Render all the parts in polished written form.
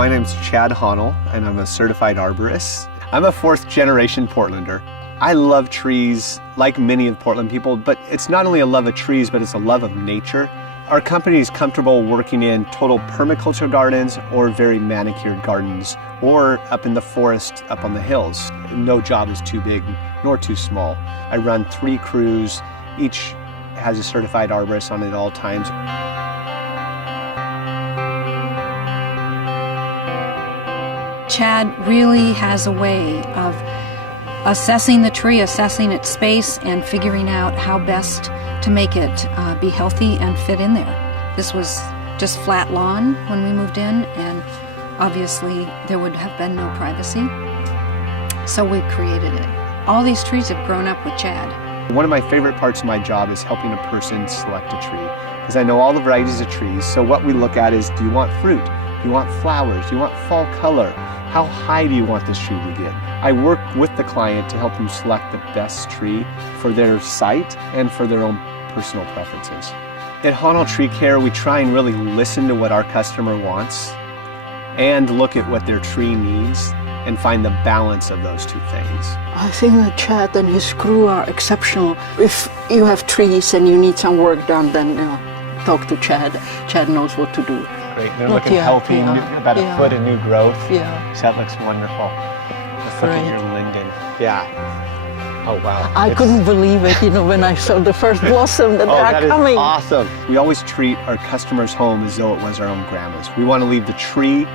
My name's Chad Honnell, and I'm a certified arborist. I'm a fourth generation Portlander. I love trees, like many of Portland people, but it's not only a love of trees, but it's a love of nature. Our company is comfortable working in total permaculture gardens or very manicured gardens, or up in the forest, up on the hills. No job is too big nor too small. I run 3 crews. Each has a certified arborist on it at all times. Chad really has a way of assessing the tree, assessing its space, and figuring out how best to make it be healthy and fit in there. This was just flat lawn when we moved in, and obviously there would have been no privacy, so we created it. All these trees have grown up with Chad. One of my favorite parts of my job is helping a person select a tree, because I know all the varieties of trees. So what we look at is, do you want fruit? Do you want flowers? Do you want fall color? How high do you want this tree to get? I work with the client to help them select the best tree for their site and for their own personal preferences. At Honnell Tree Care, we try and really listen to what our customer wants and look at what their tree needs and find the balance of those 2 things. I think that Chad and his crew are exceptional. If you have trees and you need some work done, then talk to Chad. Chad knows what to do. Great, they're looking healthy, about a foot of new growth. Yeah. So that looks wonderful. Let's look at your linden. Yeah. Oh wow. I couldn't believe it, when I saw the first blossom that that are coming. Is awesome. We always treat our customers' home as though it was our own grandma's. We want to leave the tree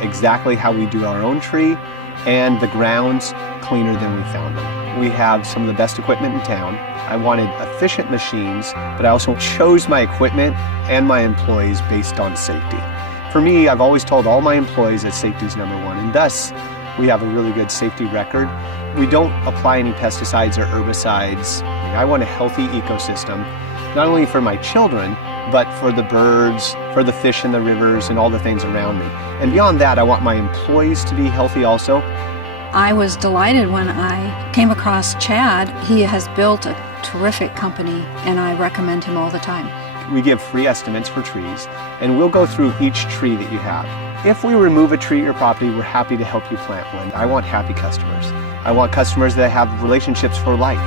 exactly how we do our own tree, and the grounds cleaner than we found them. We have some of the best equipment in town. I wanted efficient machines, but I also chose my equipment and my employees based on safety. For me, I've always told all my employees that safety is number 1, and thus we have a really good safety record. We don't apply any pesticides or herbicides. I want a healthy ecosystem, not only for my children, but for the birds, for the fish in the rivers, and all the things around me. And beyond that, I want my employees to be healthy also. I was delighted when I came across Chad. He has built a terrific company, and I recommend him all the time. We give free estimates for trees, and we'll go through each tree that you have. If we remove a tree at your property, we're happy to help you plant one. I want happy customers. I want customers that have relationships for life.